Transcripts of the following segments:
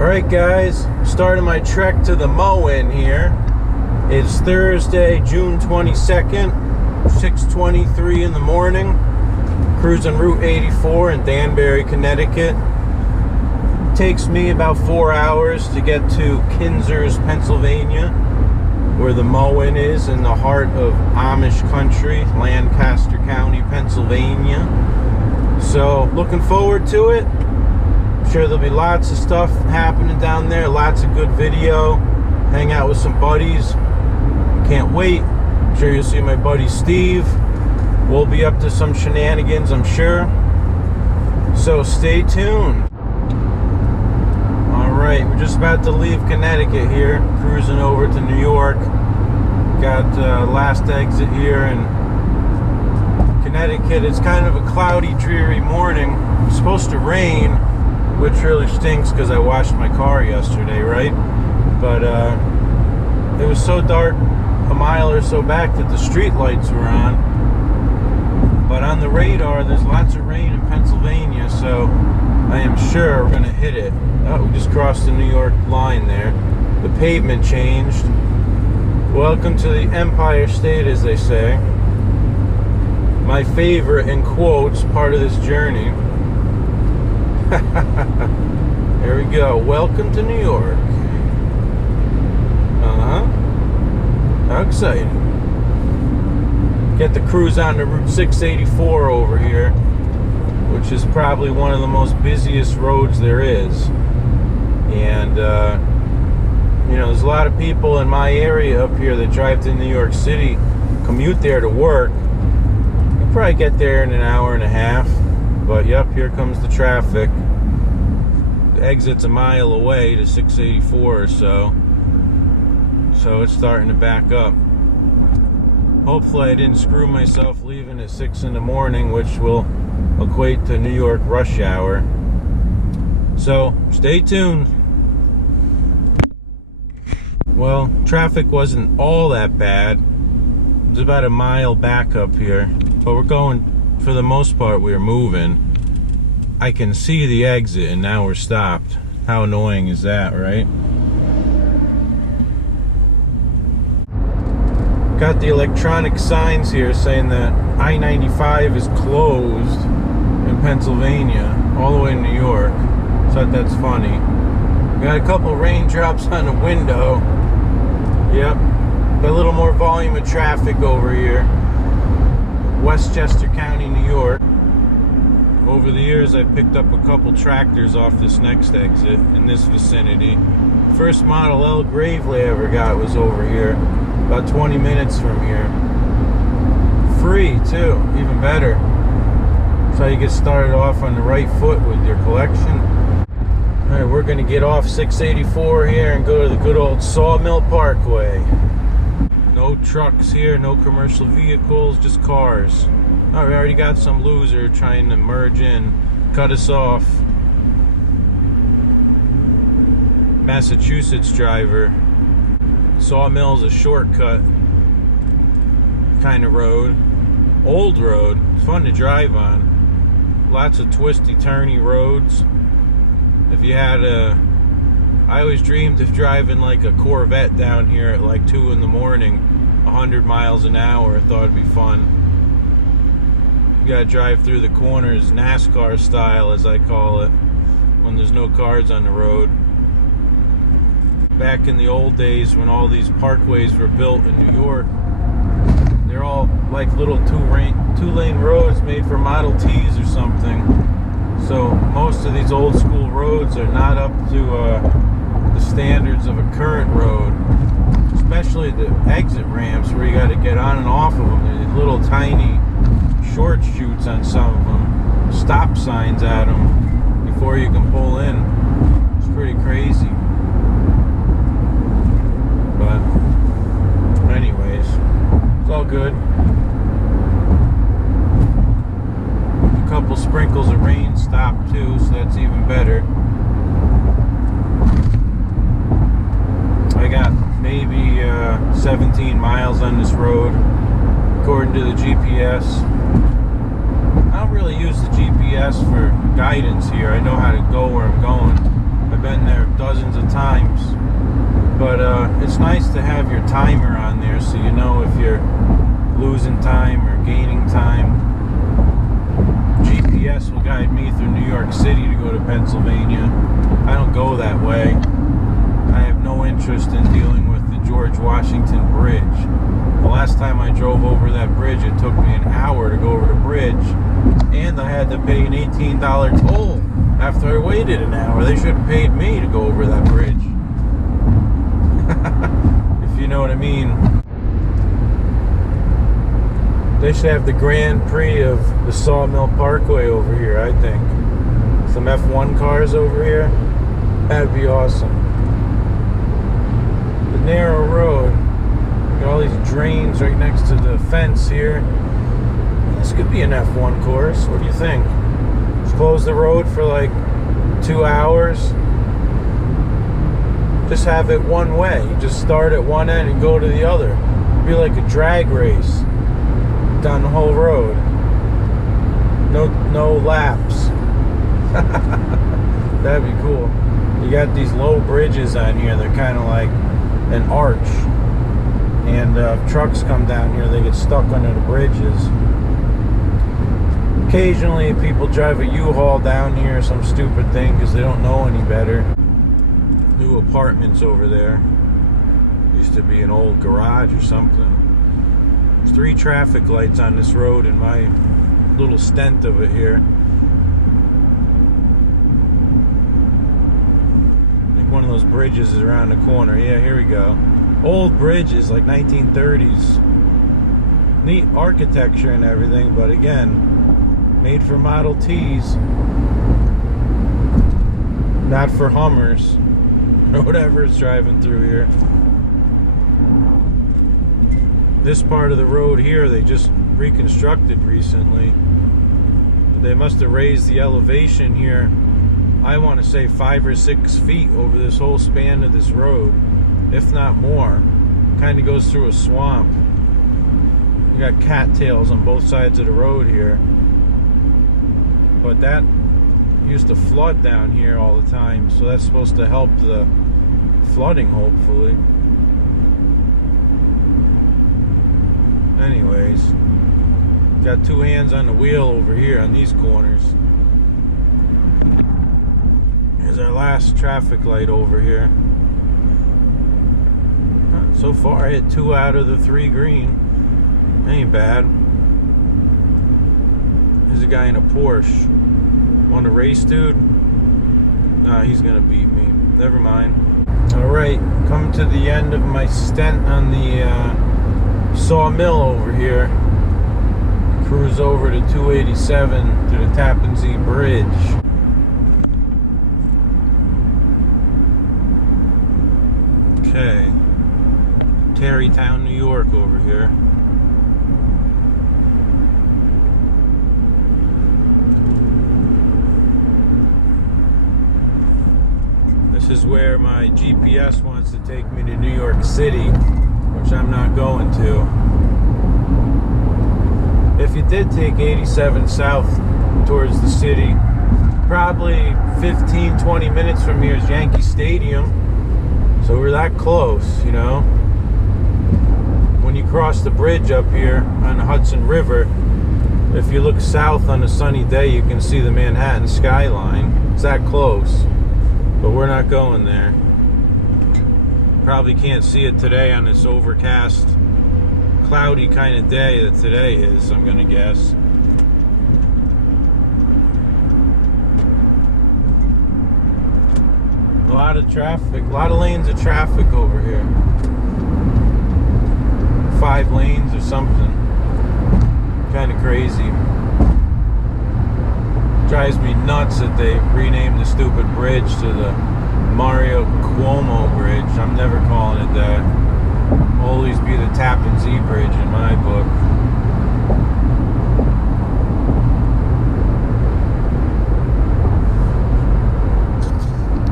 Alright guys, starting my trek to the Moen here. It's Thursday, June 22nd, 6:23 in the morning. Cruising Route 84 in Danbury, Connecticut. It takes me about 4 hours to get to Kinzers, Pennsylvania, where the Moen is in the heart of Amish country, Lancaster County, Pennsylvania. So, looking forward to it. I'm sure there'll be lots of stuff happening down there, lots of good video, hang out with some buddies. Can't wait. I'm sure you'll see my buddy Steve. We'll be up to some shenanigans, I'm sure. So stay tuned. Alright, we're just about to leave Connecticut here, cruising over to New York. Got last exit here in Connecticut. It's kind of a cloudy, dreary morning. It's supposed to rain, which really stinks because I washed my car yesterday, right? But it was so dark a mile or so back that the street lights were on. But on the radar, there's lots of rain in Pennsylvania, so I am sure we're going to hit it. Oh, we just crossed the New York line there. The pavement changed. Welcome to the Empire State, as they say. My favorite, in quotes, part of this journey. There we go. Welcome to New York. How exciting. Get the cruise on to Route 684 over here, which is probably one of the most busiest roads there is. And, you know, there's a lot of people in my area up here that drive to New York City, commute there to work. You probably get there in an hour and a half. But yep, here comes the traffic. The exit's a mile away to 684 or so. So it's starting to back up. Hopefully I didn't screw myself leaving at 6 in the morning, which will equate to New York rush hour. So stay tuned. Well, traffic wasn't all that bad. It's about a mile back up here. But we're going, for the most part, we're moving. I can see the exit and now we're stopped. How annoying is that, right? Got the electronic signs here saying that I-95 is closed in Pennsylvania, all the way to New York. So that's funny. Got a couple raindrops on the window. Yep. Got a little more volume of traffic over here. Westchester County, New York. Over the years, I picked up a couple tractors off this next exit in this vicinity. First Model L Gravely I ever got was over here, about 20 minutes from here. Free, too, even better. That's how you get started off on the right foot with your collection. Alright, we're going to get off 684 here and go to the good old Sawmill Parkway. No trucks here, no commercial vehicles, just cars. Oh, we already got some loser trying to merge in, cut us off. Massachusetts driver. Sawmill's a shortcut kind of road. Old road. It's fun to drive on. Lots of twisty, turny roads. If you had I always dreamed of driving like a Corvette down here at like 2 in the morning, 100 miles an hour. I thought it'd be fun. You gotta drive through the corners, NASCAR style, as I call it, when there's no cars on the road. Back in the old days when all these parkways were built in New York, they're all like little two-lane roads made for Model Ts or something. So most of these old school roads are not up to the standards of a current road, especially the exit ramps where you got to get on and off of them. There's little tiny short chutes on some of them, stop signs at them before you can pull in. It's pretty crazy. But anyways, it's all good. A couple sprinkles of rain stopped too, so that's even better. I got maybe 17 miles on this road according to the GPS. I don't really use the GPS for guidance here. I know how to go where I'm going. I've been there Pennsylvania. I don't go that way. I have no interest in dealing with the George Washington Bridge. The last time I drove over that bridge, it took me an hour to go over the bridge, and I had to pay an $18 toll after I waited an hour. They should have paid me to go over that bridge. If you know what I mean. They should have the Grand Prix of the Sawmill Parkway over here, I think. Some F1 cars over here. That'd be awesome. The narrow road. Got all these drains right next to the fence here. This could be an F1 course. What do you think? Just close the road for like 2 hours. Just have it one way. You just start at one end and go to the other. It'd be like a drag race down the whole road. No laps. That'd be cool. You got these low bridges on here. They're kind of like an arch. And if trucks come down here, they get stuck under the bridges. Occasionally, people drive a U-Haul down here or some stupid thing because they don't know any better. New apartments over there. Used to be an old garage or something. There's 3 traffic lights on this road in my little stent of it here. I think one of those bridges is around the corner. Yeah, here we go. Old bridges, like 1930s. Neat architecture and everything, but again, made for Model Ts. Not for Hummers. Or whatever is driving through here. This part of the road here, they just reconstructed recently. But they must have raised the elevation here, I want to say 5 or 6 feet over this whole span of this road. If not more. Kind of goes through a swamp. You got cattails on both sides of the road here. But that used to flood down here all the time, so that's supposed to help the flooding, hopefully. Anyways, got 2 hands on the wheel over here on these corners. Here's our last traffic light over here. So far, I hit 2 out of the 3 green. Ain't bad. There's a guy in a Porsche. Want to race, dude? Nah, he's gonna beat me. Never mind. Alright, come to the end of my stent on the Sawmill over here. Cruise over to 287 to the Tappan Zee Bridge. Okay. Tarrytown, New York over here. This is where my GPS wants to take me to New York City, which I'm not going to. If you did take 87 south towards the city, probably 15-20 minutes from here is Yankee Stadium. So we're that close, you know. When you cross the bridge up here on the Hudson River, if you look south on a sunny day, you can see the Manhattan skyline. It's that close. But we're not going there. Probably can't see it today on this overcast, cloudy kind of day that today is, I'm gonna guess. A lot of traffic, a lot of lanes of traffic over here. 5 lanes or something. Kind of crazy. Drives me nuts that they renamed the stupid bridge to the Mario Cuomo Bridge. I'm never calling it that. It'll always be the Tappan Zee Bridge in my book.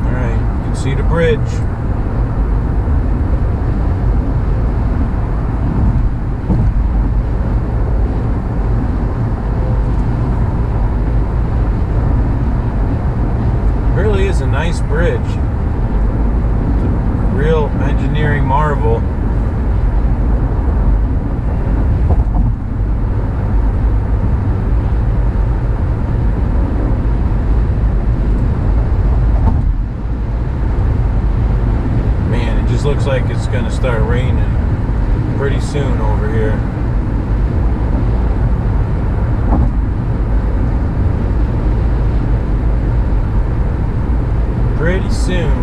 Alright, you can see the bridge. Really is a nice bridge. Real engineering marvel. looks like it's gonna start raining pretty soon over here. Pretty soon.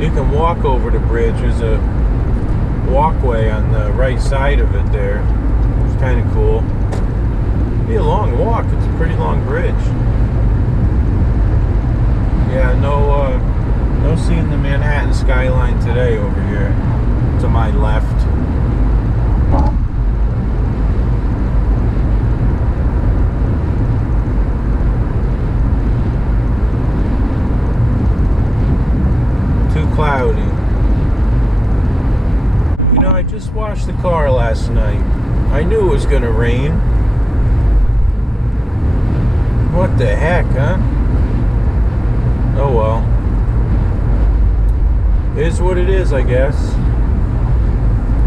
You can walk over the bridge. There's a walkway on the right side of it there. It's kind of cool. Be a long walk. It's a pretty long bridge. Yeah, no seeing the Manhattan skyline today over here to my left. Too cloudy. You know, I just washed the car last night. I knew it was gonna rain. What the heck, huh? Oh well. It is what it is, I guess.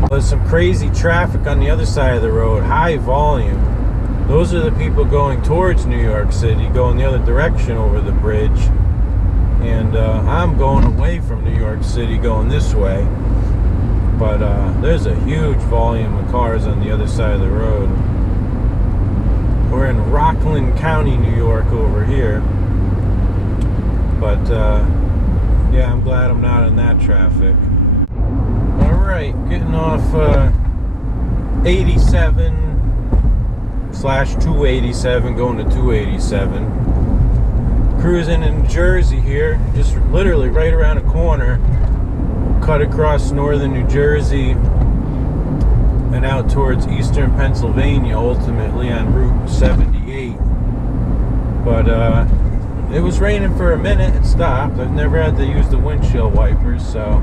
There's some crazy traffic on the other side of the road, high volume. Those are the people going towards New York City, going the other direction over the bridge. And I'm going away from New York City, going this way. But there's a huge volume of cars on the other side of the road. We're in Rockland County, New York over here. But yeah, I'm glad I'm not in that traffic. Alright, getting off 87/287, going to 287. Cruising in Jersey here, just literally right around the corner. Cut across northern New Jersey and out towards eastern Pennsylvania, ultimately on Route 78. But it was raining for a minute. It stopped. I've never had to use the windshield wipers, so.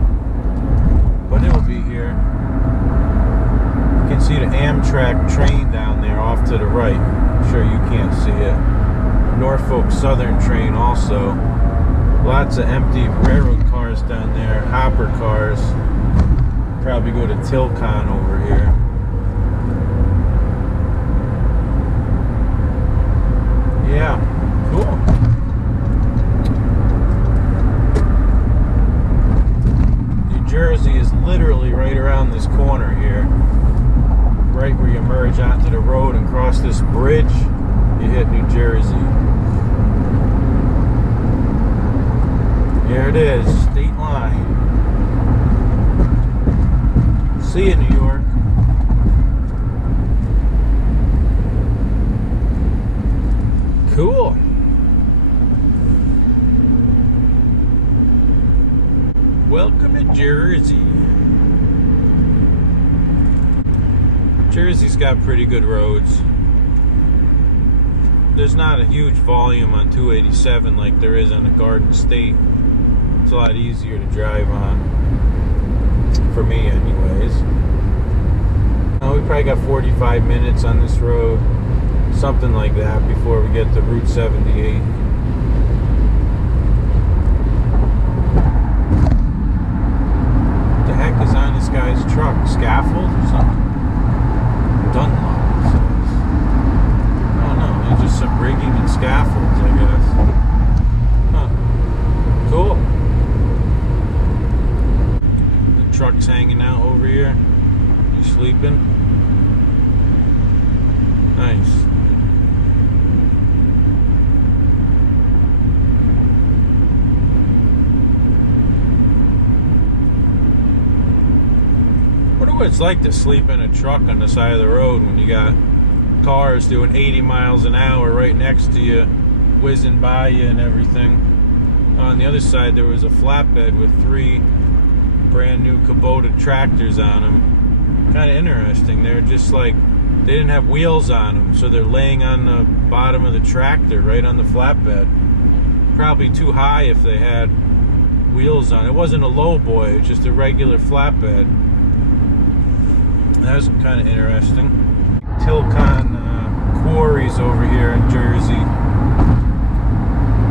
But it'll be here. You can see the Amtrak train down there off to the right. I'm sure you can't see it. Norfolk Southern train also. Lots of empty railroad cars down there. Hopper cars. Probably go to Tilcon over here. Yeah, cool. Jersey is literally right around this corner here. Right where you merge onto the road and cross this bridge, you hit New Jersey. Here it is, state line. See you, New York. Cool. Welcome to Jersey. Jersey's got pretty good roads. There's not a huge volume on 287 like there is on the Garden State. It's a lot easier to drive on. For me, anyways. We probably got 45 minutes on this road. Something like that before we get to Route 78. Is on this guy's truck, scaffold or something? Dunlop, it says. I don't know, there's just some rigging and scaffolds, I guess. Huh. Cool. The truck's hanging out over here. You sleeping? Nice. What it's like to sleep in a truck on the side of the road when you got cars doing 80 miles an hour right next to you, whizzing by you and everything. On the other side there was a flatbed with 3 brand new Kubota tractors on them. Kind of interesting. They're just like, they didn't have wheels on them, so they're laying on the bottom of the tractor right on the flatbed. Probably too high if they had wheels on. It wasn't a low boy, it was just a regular flatbed. That was kind of interesting. Tilcon quarries over here in Jersey.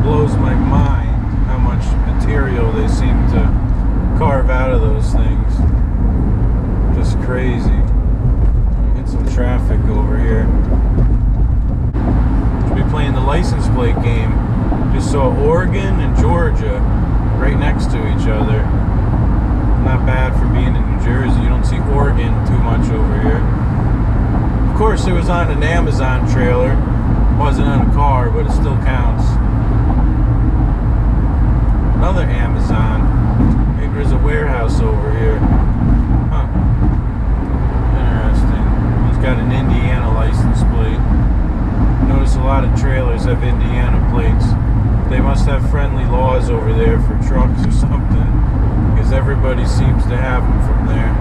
Blows my mind how much material they seem to carve out of those things. Just crazy. Get some traffic over it was on an Amazon trailer. It wasn't on a car, but it still counts. Another Amazon. Maybe there's a warehouse over here. Huh. Interesting. He's got an Indiana license plate. Notice a lot of trailers have Indiana plates. They must have friendly laws over there for trucks or something, because everybody seems to have them from there.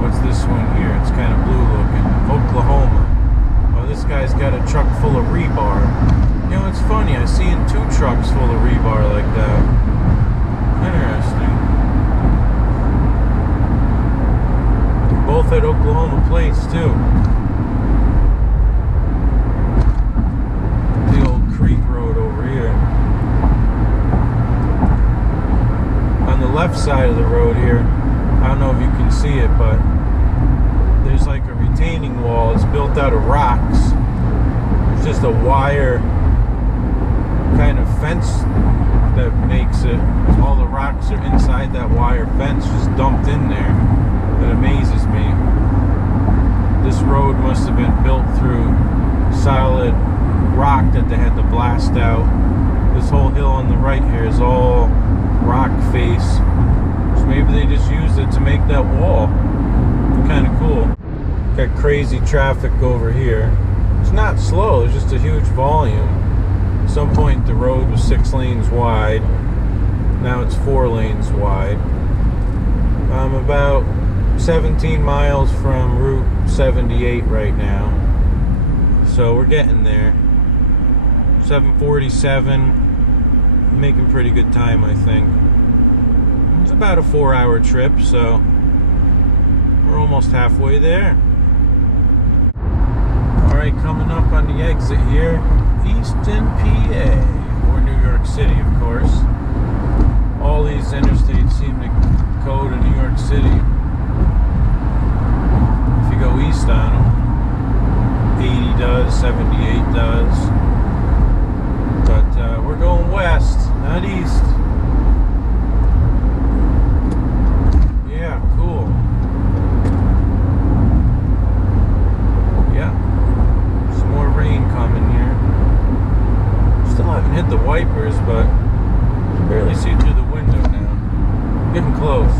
What's this one here? It's kind of blue looking. Oklahoma. Oh, this guy's got a truck full of rebar. You know, it's funny. I see in 2 trucks full of rebar like that. Interesting. Both had Oklahoma plates, too. The old Creek Road over here. On the left side of the road here, I don't know if you can see it, but there's like a retaining wall. It's built out of rocks. It's just a wire kind of fence that makes it. All the rocks are inside that wire fence, just dumped in there. It amazes me. This road must have been built through solid rock that they had to blast out. This whole hill on the right here is all rock face. So maybe they just used it to make that wall. Kind of cool. Got crazy traffic over here. It's not slow, it's just a huge volume. At some point the road was 6 lanes wide. Now it's 4 lanes wide. I'm about 17 miles from Route 78 right now. So we're getting there. 7:47. Making pretty good time, I think. It's about a 4-hour trip, so we're almost halfway there. Alright, coming up on the exit here, Easton, PA, or New York City, of course. All these interstates seem to go to New York City if you go east on them. 80 does, 78 does. But we're going west, not east. Yeah, cool. Yeah, some more rain coming here. Still haven't hit the wipers, but barely see through the window now. Getting close.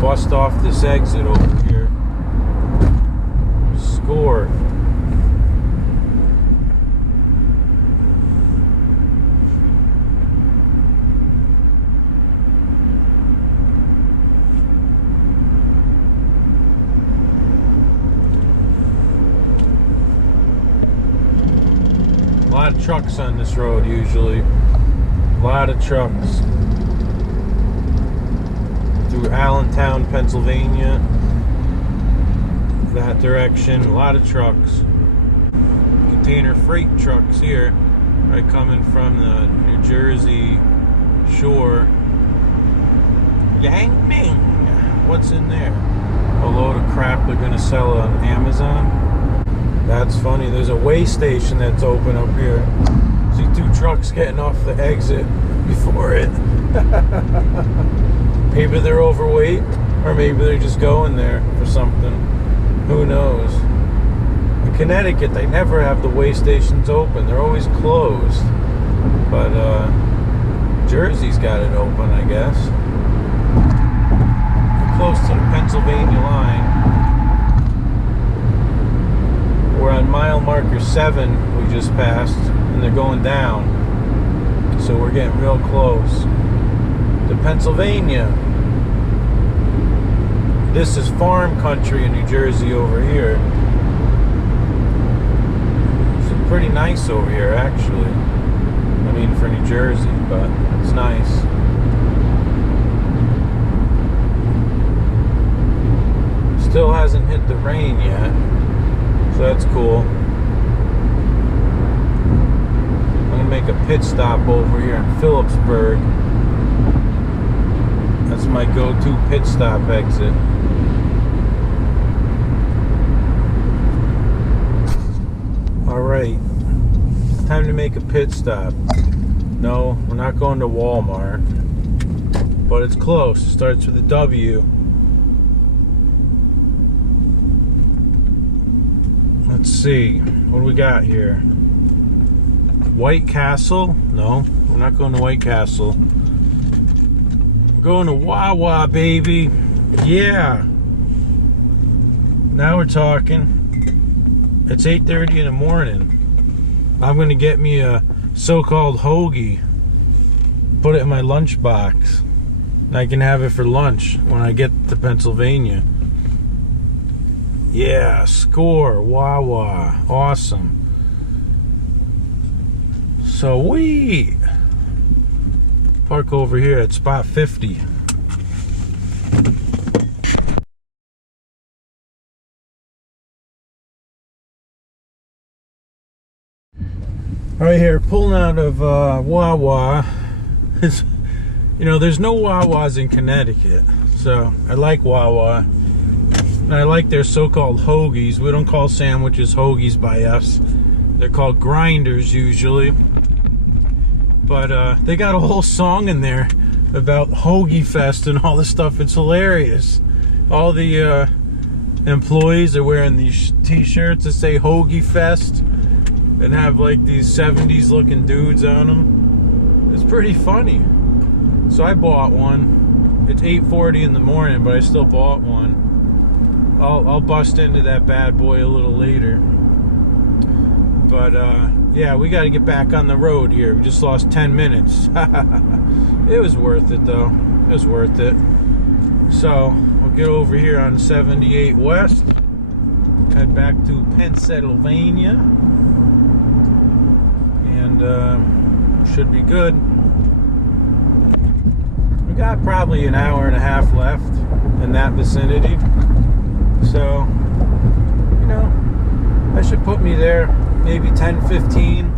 Bust off this exit over here. Score. A lot of trucks on this road usually. A lot of trucks. Through Allentown, Pennsylvania. That direction. A lot of trucks. Container freight trucks here. Right, coming from the New Jersey shore. Yang Ming. What's in there? A load of crap they're gonna sell on Amazon. That's funny. There's a weigh station that's open up here. See 2 trucks getting off the exit before it. Maybe they're overweight, or maybe they're just going there for something. Who knows? In Connecticut, they never have the weigh stations open. They're always closed. But Jersey's got it open, I guess. We're close to the Pennsylvania line. We're on mile marker 7 we just passed, and they're going down. So we're getting real close to Pennsylvania. This is farm country in New Jersey over here. It's pretty nice over here, actually. I mean, for New Jersey, but it's nice. Still hasn't hit the rain yet. So that's cool. I'm going to make a pit stop over here in Phillipsburg. That's my go-to pit stop exit. Alright. Time to make a pit stop. No, we're not going to Walmart. But it's close. It starts with a W. Let's see. What do we got here? White Castle? No, we're not going to White Castle. We're going to Wawa, baby. Yeah. Now we're talking. It's 8:30 in the morning. I'm going to get me a so-called hoagie. Put it in my lunchbox. And I can have it for lunch when I get to Pennsylvania. Yeah, score, Wawa, awesome. So we park over here at spot 50. Right here, pulling out of Wawa. It's, you know, there's no Wawas in Connecticut, so I like Wawa. And I like their so-called hoagies. We don't call sandwiches hoagies by us. They're called grinders usually. But they got a whole song in there about Hoagie Fest and all this stuff. It's hilarious. All the employees are wearing these t-shirts that say Hoagie Fest and have like these 70s looking dudes on them. It's pretty funny. So I bought one. It's 8:40 in the morning, but I still bought one. I'll bust into that bad boy a little later. But yeah, we got to get back on the road here. We just lost 10 minutes. It was worth it though. It was worth it. So we'll get over here on 78 West. Head back to Pennsylvania. And should be good. We got probably an hour and a half left in that vicinity. So, you know, that should put me there maybe 10:15.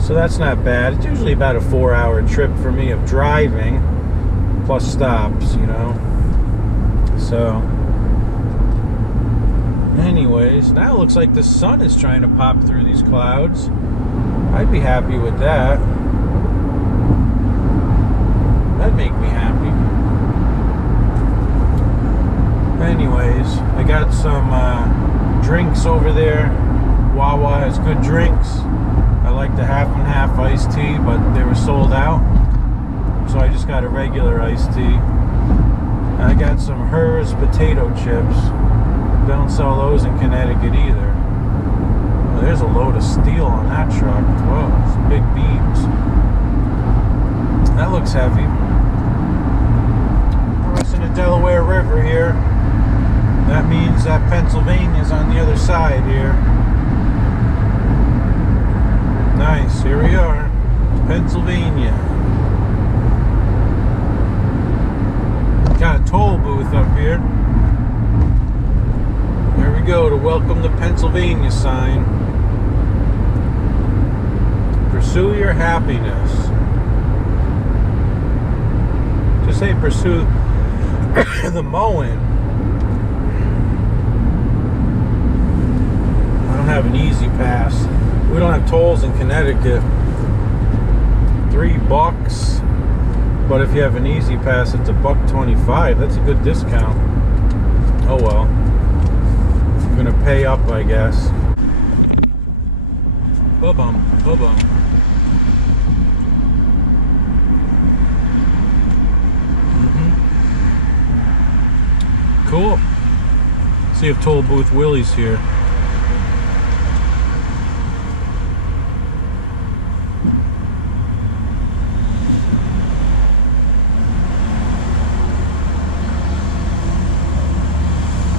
So that's not bad. It's usually about a 4-hour trip for me of driving plus stops, you know. So anyways, now it looks like the sun is trying to pop through these clouds. I'd be happy with that. That'd make me happy. Anyways, I got some drinks over there. Wawa has good drinks. I like the half and half iced tea, but they were sold out. So I just got a regular iced tea. And I got some Hers potato chips. They don't sell those in Connecticut either. Well, there's a load of steel on that truck. Whoa, some big beams. That looks heavy. Crossing the Delaware River here. That means that Pennsylvania's on the other side here. Nice, here we are. Pennsylvania. Got a toll booth up here. There we go, to welcome the Pennsylvania sign. Pursue your happiness. Just say pursue the mowing. Have an easy pass. We don't have tolls in Connecticut. $3, but if you have an easy pass, it's $1.25. That's a good discount. Oh well. I'm gonna pay up, I guess. Ba-bum, ba-bum. Cool. See if Toll Booth Willie's here.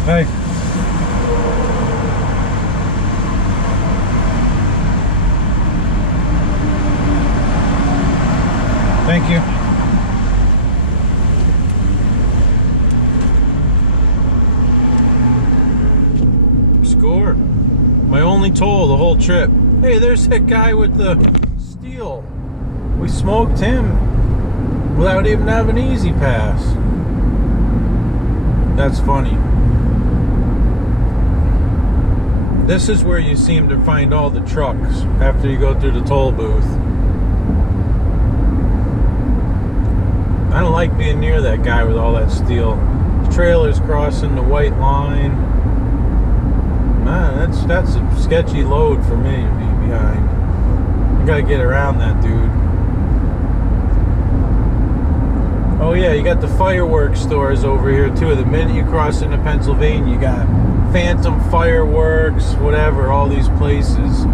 Hey. Thank you. Score. My only toll the whole trip. Hey, there's that guy with the steel. We smoked him without even having an easy pass. That's funny. This is where you seem to find all the trucks after you go through the toll booth. I don't like being near that guy with all that steel. The trailer's crossing the white line. Man, that's a sketchy load for me to be behind. I gotta get around that, dude. Oh yeah, you got the fireworks stores over here too. The minute you cross into Pennsylvania, you got Phantom Fireworks, whatever, all these places.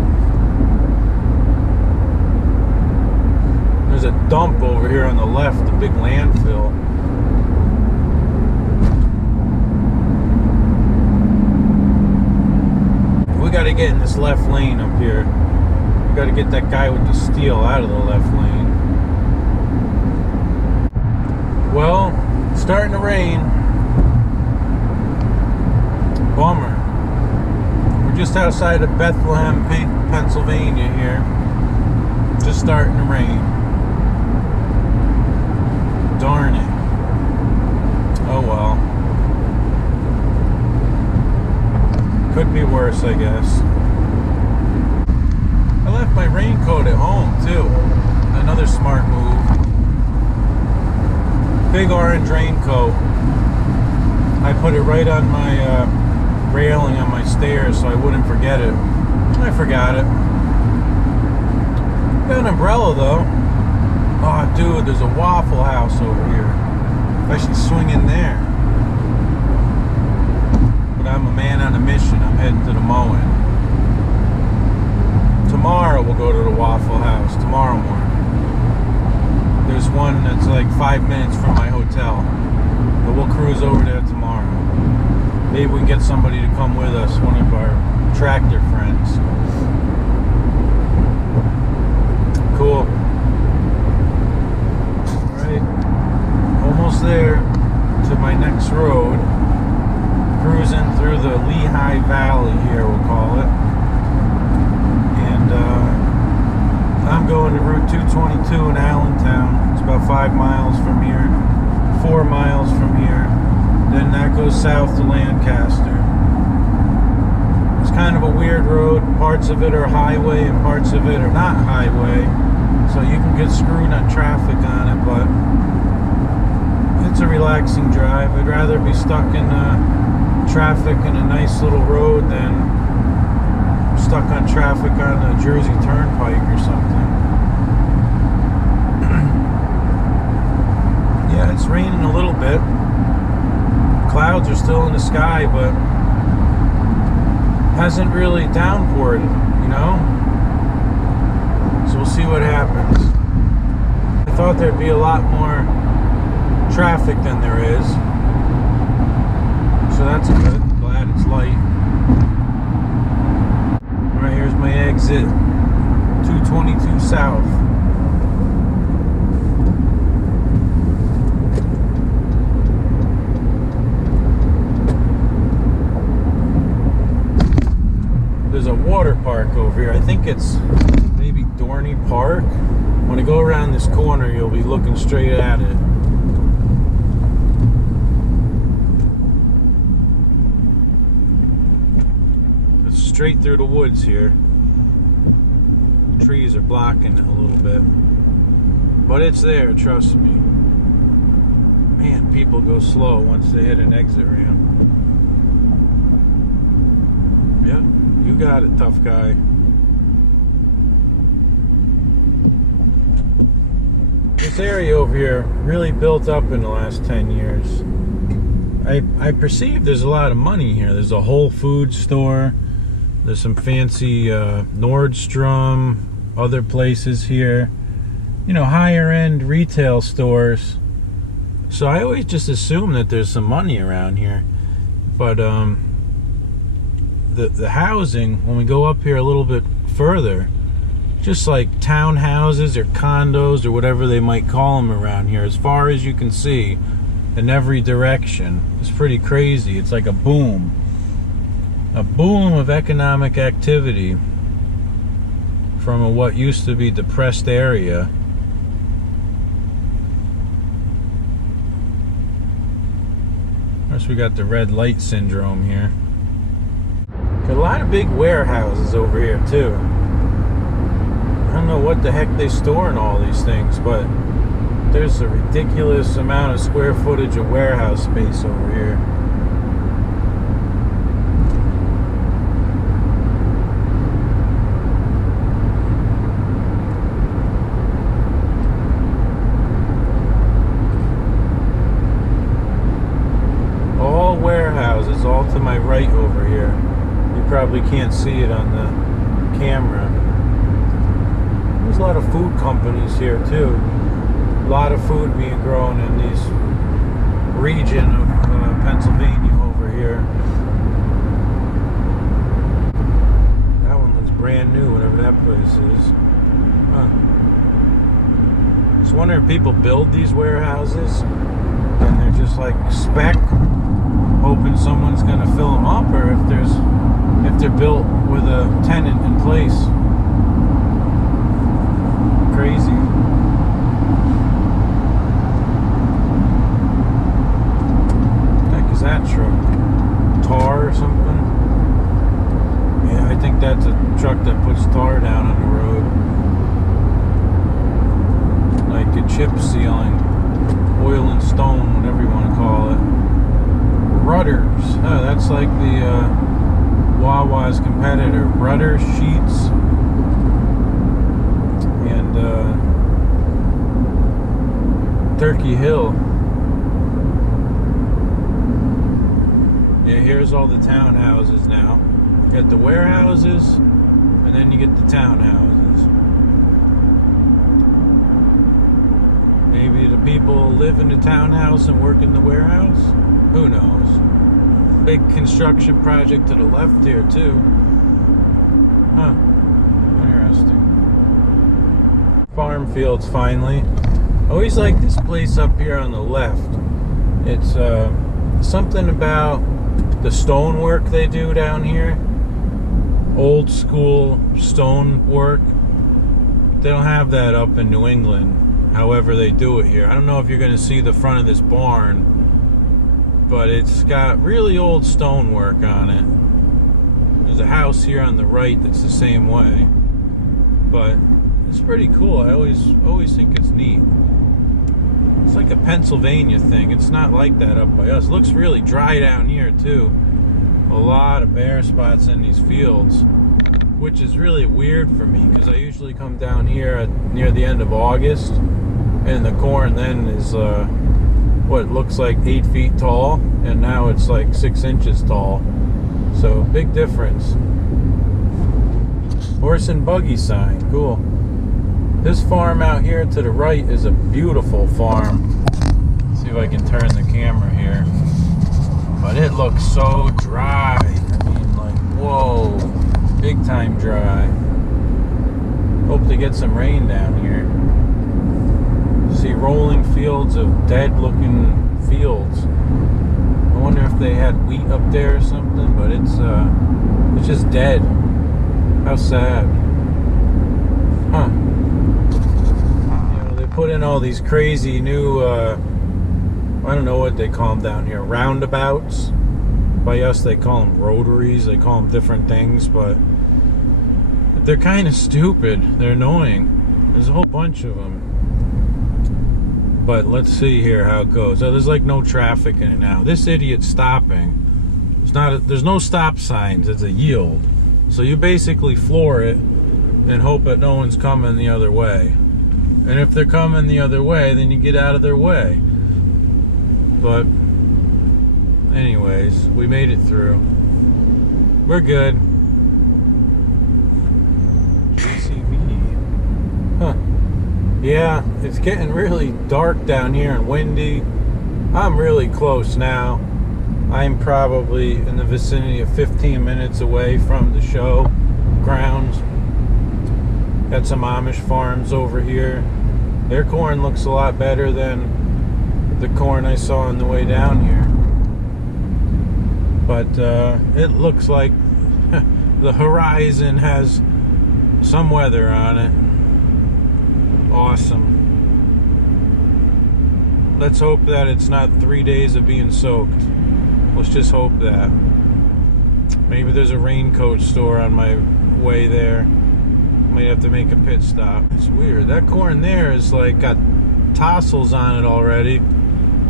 There's a dump over here on the left, the big landfill. We got to get in this left lane up here. We got to get that guy with the steel out of the left lane. Well, it's starting to rain. Bummer. We're just outside of Bethlehem, Pennsylvania here. Just starting to rain. Darn it. Oh well. Could be worse, I guess. I left my raincoat at home too. Another smart move. Big orange raincoat. I put it right on my railing on my stairs so I wouldn't forget it. I forgot it. Got an umbrella though. Oh dude, there's a Waffle House over here. I should swing in there. But I'm a man on a mission. I'm heading to the mowing. Tomorrow we'll go to the Waffle House. Tomorrow morning. There's one that's like 5 minutes from my hotel. But we'll cruise over there tomorrow. Maybe we can get somebody to come with us, one of our tractor friends. Cool. Alright. Almost there to my next road. Cruising through the Lehigh Valley here, we'll call it. And I'm going to Route 222 in Allentown. It's about 5 miles from here. 4 miles from here. Then that goes south to Lancaster. It's kind of a weird road. Parts of it are highway and parts of it are not highway. So you can get screwed on traffic on it, but it's a relaxing drive. I'd rather be stuck in traffic in a nice little road than stuck on traffic on the Jersey Turnpike or something. Yeah, it's raining a little bit. Clouds are still in the sky, but hasn't really downpoured, you know? So we'll see what happens. I thought there'd be a lot more traffic than there is. So that's good. Glad it's light. Alright, here's my exit. 222 South. There's a water park over here. I think it's maybe Dorney Park. When I go around this corner, you'll be looking straight at it. It's straight through the woods here. The trees are blocking it a little bit. But it's there, trust me. Man, people go slow once they hit an exit ramp. Yep. You got it, tough guy. This area over here really built up in the last 10 years. I perceive there's a lot of money here. There's a Whole Foods store. There's some fancy Nordstrom, other places here. You know, higher end retail stores. So I always just assume that there's some money around here. But the housing, when we go up here a little bit further, just like townhouses or condos or whatever they might call them around here, as far as you can see in every direction, it's pretty crazy. It's like a boom of economic activity from what used to be depressed area. Of course, we got the red light syndrome here. Got a lot of big warehouses over here too. I don't know what the heck they store in all these things, but there's a ridiculous amount of square footage of warehouse space over here. to my right over here. You probably can't see it on the camera. There's a lot of food companies here too. A lot of food being grown in this region of Pennsylvania over here. That one looks brand new, whatever that place is. Huh. Just wondering if people build these warehouses and they're just like spec, hoping someone's going to fill them up, or if they're built with a tenant in place. Crazy. What the heck is that truck? Tar or something? Yeah, I think that's a truck that puts tar down on the road. Like a chip sealing, oil and stone, whatever you want to call it. Rudders. Oh, that's like the Wawa's competitor. Rudders, Sheets, and Turkey Hill. Yeah, here's all the townhouses now. You got the warehouses, and then you get the townhouses. Maybe the people live in the townhouse and work in the warehouse? Who knows? Big construction project to the left here too. Huh. Interesting. Farm fields finally. I always like this place up here on the left. It's something about the stonework they do down here. Old school stone work. They don't have that up in New England. However they do it here. I don't know if you're going to see the front of this barn, but it's got really old stonework on it. There's a house here on the right that's the same way, but it's pretty cool. I always think it's neat. It's like a Pennsylvania thing. It's not like that up by us. It looks really dry down here too. A lot of bare spots in these fields, which is really weird for me because I usually come down here near the end of August, and the corn then is what looks like 8 feet tall, and now it's like 6 inches tall. So big difference. Horse and buggy sign, cool. This farm out here to the right is a beautiful farm. Let's see if I can turn the camera here. But it looks so dry. I mean, like, whoa, big time dry. Hope to get some rain down here. See rolling fields of dead looking fields. I wonder if they had wheat up there or something, but it's just dead. How sad. Huh. You know, they put in all these crazy new I don't know what they call them down here, roundabouts. By us they call them rotaries, they call them different things, but they're kind of stupid. They're annoying. There's a whole bunch of them. But let's see here how it goes. So there's like no traffic in it now. This idiot's stopping. There's no stop signs. It's a yield. So you basically floor it and hope that no one's coming the other way. And if they're coming the other way, then you get out of their way. But anyways, we made it through. We're good. Huh. Yeah, it's getting really dark down here and windy. I'm really close now. I'm probably in the vicinity of 15 minutes away from the show grounds. Got some Amish farms over here. Their corn looks a lot better than the corn I saw on the way down here. But it looks like the horizon has some weather on it. Awesome. Let's hope that it's not 3 days of being soaked. Let's just hope that. Maybe there's a raincoat store on my way there. Might have to make a pit stop. It's weird. That corn there is like got tassels on it already.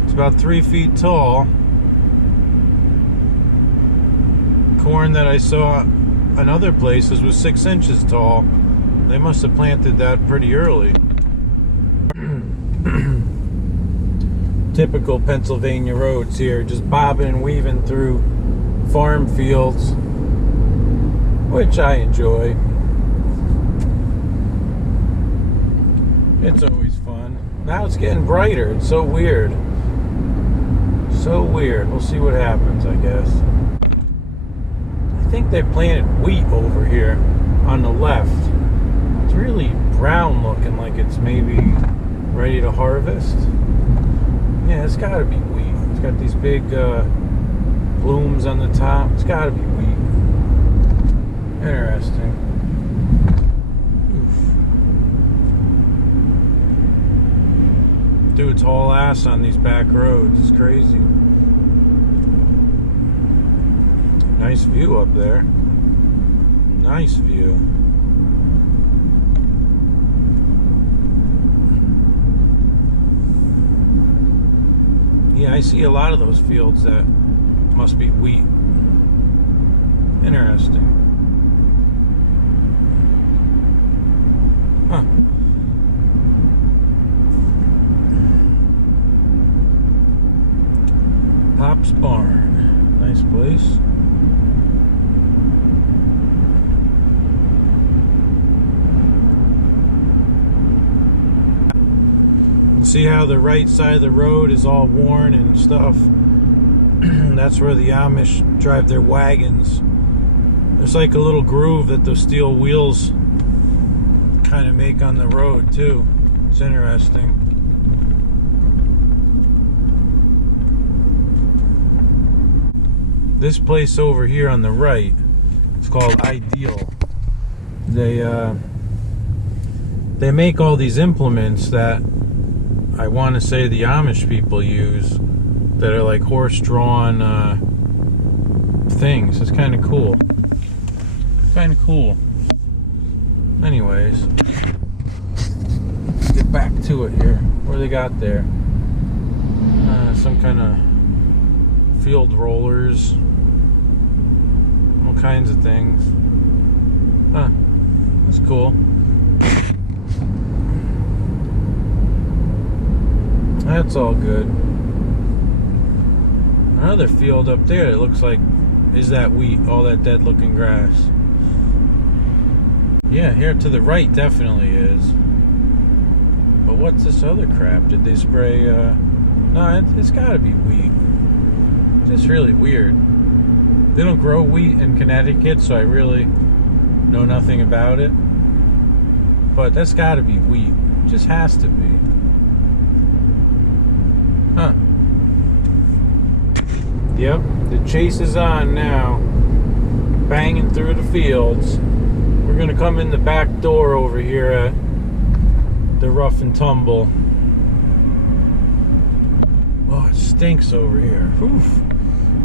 It's about 3 feet tall. Corn that I saw in other places was 6 inches tall. They must have planted that pretty early. Typical Pennsylvania roads here, just bobbing and weaving through farm fields, which I enjoy. It's always fun. Now it's getting brighter. It's so weird. So weird. We'll see what happens, I guess. I think they planted wheat over here on the left. It's really brown looking, like it's maybe ready to harvest. Yeah, it's gotta be wheat. It's got these big blooms on the top. It's gotta be wheat. Interesting. Oof. Dude's haul ass on these back roads. It's crazy. Nice view up there. Nice view. Yeah, I see a lot of those fields that must be wheat. Interesting. Huh. Pop's Barn. Nice place. See how the right side of the road is all worn and stuff? That's where the Amish drive their wagons. There's like a little groove that those steel wheels kind of make on the road too. It's interesting. This place over here on the right, it's called Ideal. They make all these implements that I want to say the Amish people use, that are like horse-drawn things. It's kind of cool. Kind of cool. Anyways, let's get back to it here. What do they got there? Some kind of field rollers. All kinds of things. Huh. That's cool. That's all good. Another field up there, it looks like, is that wheat, all that dead looking grass. Yeah, here to the right definitely is. But what's this other crap? Did they spray, no, it's gotta be wheat. It's just really weird. They don't grow wheat in Connecticut, so I really know nothing about it. But that's gotta be wheat. It just has to be. Huh. Yep, the chase is on now. Banging through the fields. We're gonna come in the back door over here at the Rough and Tumble. Oh, it stinks over here. Oof.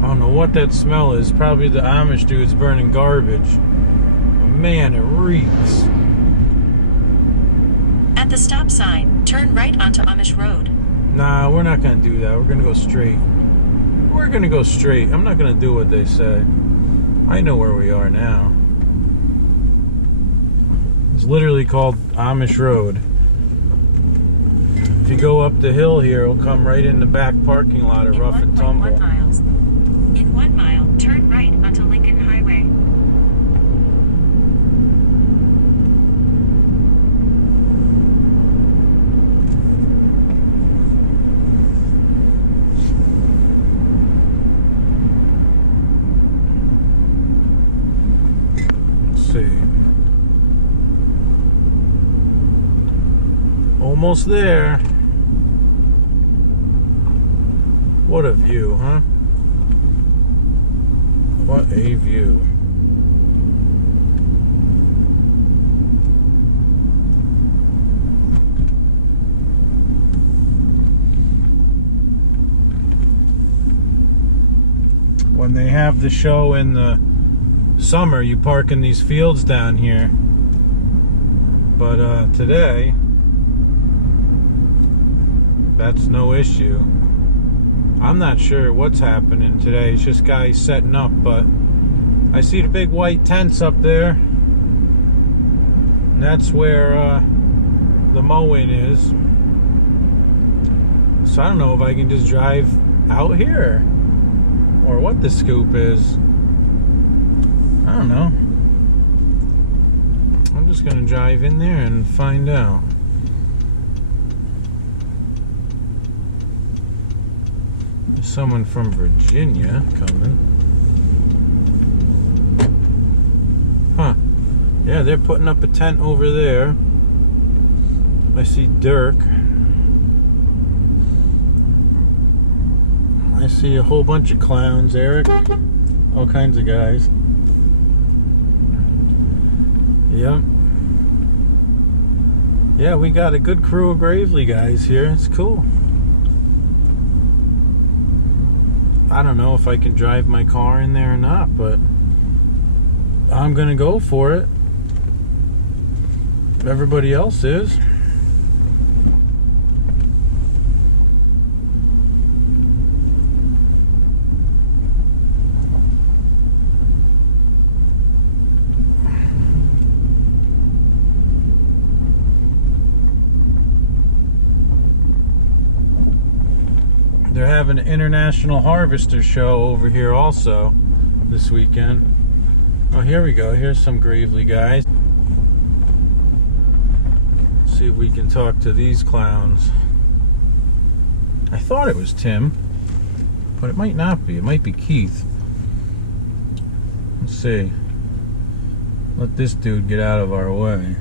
I don't know what that smell is. Probably the Amish dudes burning garbage. But man, it reeks. At the stop sign, turn right onto Amish Road. Nah, we're not gonna do that. We're gonna go straight. We're gonna go straight. I'm not gonna do what they say. I know where we are now. It's literally called Amish Road. If you go up the hill here, it'll come right in the back parking lot of Rough and Tumble. In 1 mile, turn right onto Lincoln Highway. See. Almost there. What a view, huh? What a view. When they have the show in the summer, you park in these fields down here, but today that's no issue. I'm not sure what's happening today. It's just guys setting up, but I see the big white tents up there, and that's where the mowing is. So I don't know if I can just drive out here or what the scoop is. I don't know. I'm just gonna drive in there and find out. There's someone from Virginia coming. Huh. Yeah, they're putting up a tent over there. I see Dirk. I see a whole bunch of clowns, Eric. All kinds of guys. Yep. Yeah, we got a good crew of Gravely guys here. It's cool. I don't know if I can drive my car in there or not, but I'm gonna go for it. Everybody else is. They're having an International Harvester Show over here also this weekend. Oh, here we go. Here's some Gravely guys. Let's see if we can talk to these clowns. I thought it was Tim, but it might not be. It might be Keith. Let's see. Let this dude get out of our way.